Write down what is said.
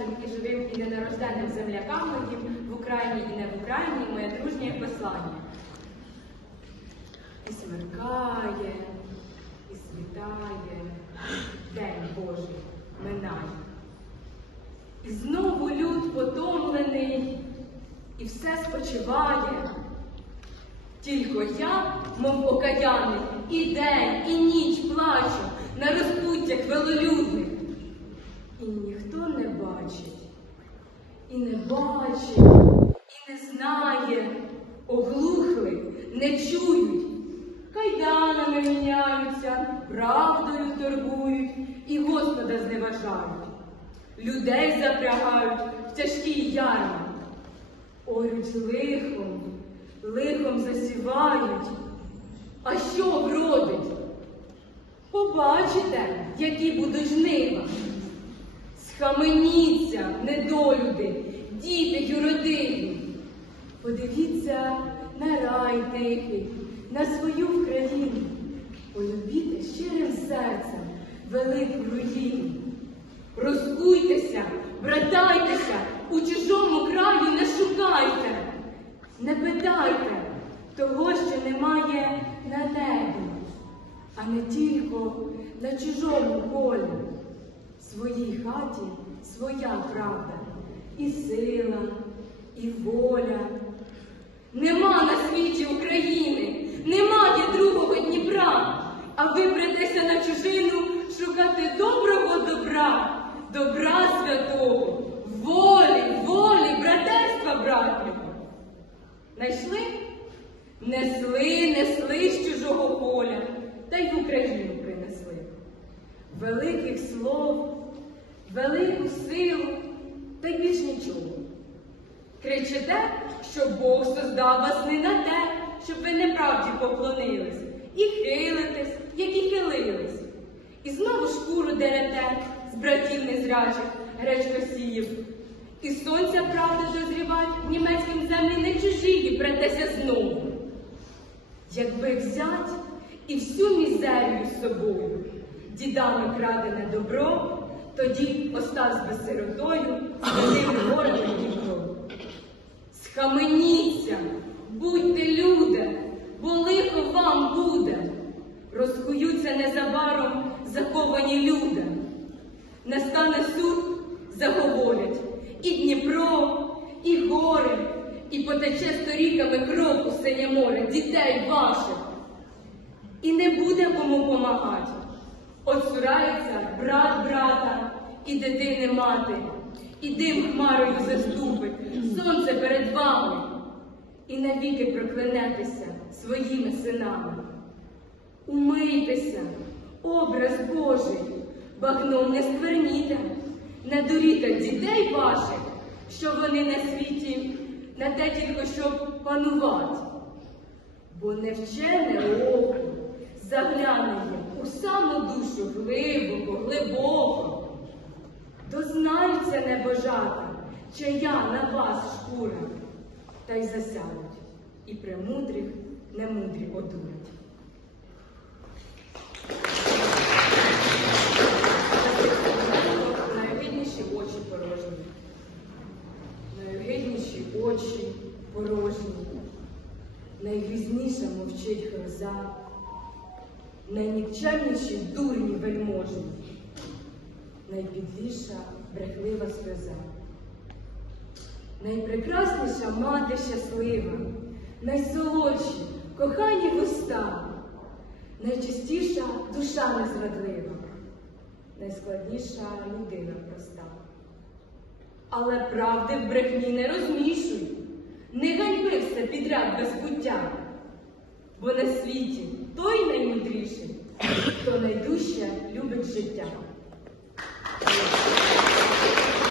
серцем і живим і ненарожденним землякам моїм в Україні і не в Україні моє дружнє послання. І смеркає, і світає, день Божий минає. І знову люд потомлений, і все спочиває. Тільки я, мов окаянний, і день, і ніч плачу на розпуттях велолюдних. Бачить, і не бачить, і не знає, оглухли, не чують, кайданами міняються, правдою торгують і Господа зневажають. Людей запрягають в тяжкі ярми, орють лихом, лихом засівають. А що вродить? Побачите, які будуть жнива. Схаменіться, недолюди, діти юродиві. Подивіться на рай тихий, на свою Вкраїну. Полюбіте щирим серцем велику руїну. Розкуйтеся, братайтеся, у чужому краю не шукайте, не питайте того, що немає на небі, а не тільки на чужому полі. Хаті своя правда, і сила, і воля. Нема на світі України, немає другого Дніпра, а ви прийдеться на чужину шукати доброго добра, добра святого, волі, волі, братерства братнього. Найшли? Несли, несли з чужого поля, та й в Україну принесли. Великих слов, велику силу, та й більш нічого. Кричите, що Бог создав вас не на те, щоб ви неправді поклонились, і хилитесь, як і хилились. І знову шкуру дерете з братів незрячих, гречкосіїв. І сонця правди дозрівать німецьким землі не чужії, братеся знову. Якби взять і всю мізерію з собою, дідами крадене добро, тоді оставсь би сиротою, святим гордим Дніпро. Схаменіться, будьте люди, бо лихо вам буде. Розкуються незабаром заховані люди. Настане суд, заговорять і Дніпро, і гори, і потече сторіками кров у синє море дітей ваших. І не буде кому. Оцурається брат брата і дитини мати, і дим хмарою заступить, сонце перед вами, і навіки проклянетеся своїми синами. Умийтеся, образ Божий, багном не скверніте, не дуріте дітей ваших, що вони на світі, на те тільки щоб панувати. Бо невчене око загляне у саму душу глибоко, глибоко. Дознаються небожата, чия на вас шкура, та й засядуть, і премудрих немудрі одурять. Найогидніші очі порожні. Найогидніші очі порожні. Найгрізніша мовчить гроза. Найнікчемніші дурні вельможні. Найпідліша брехлива сльоза. Найпрекрасніша мати щаслива, найсолодші, кохані вуста, найчистіша душа незрадлива, найскладніша людина проста. Але правди в брехні не розмішуй, не ганьби все підряд без пуття, бо на світі той наймудріший, хто найдужче любить життя.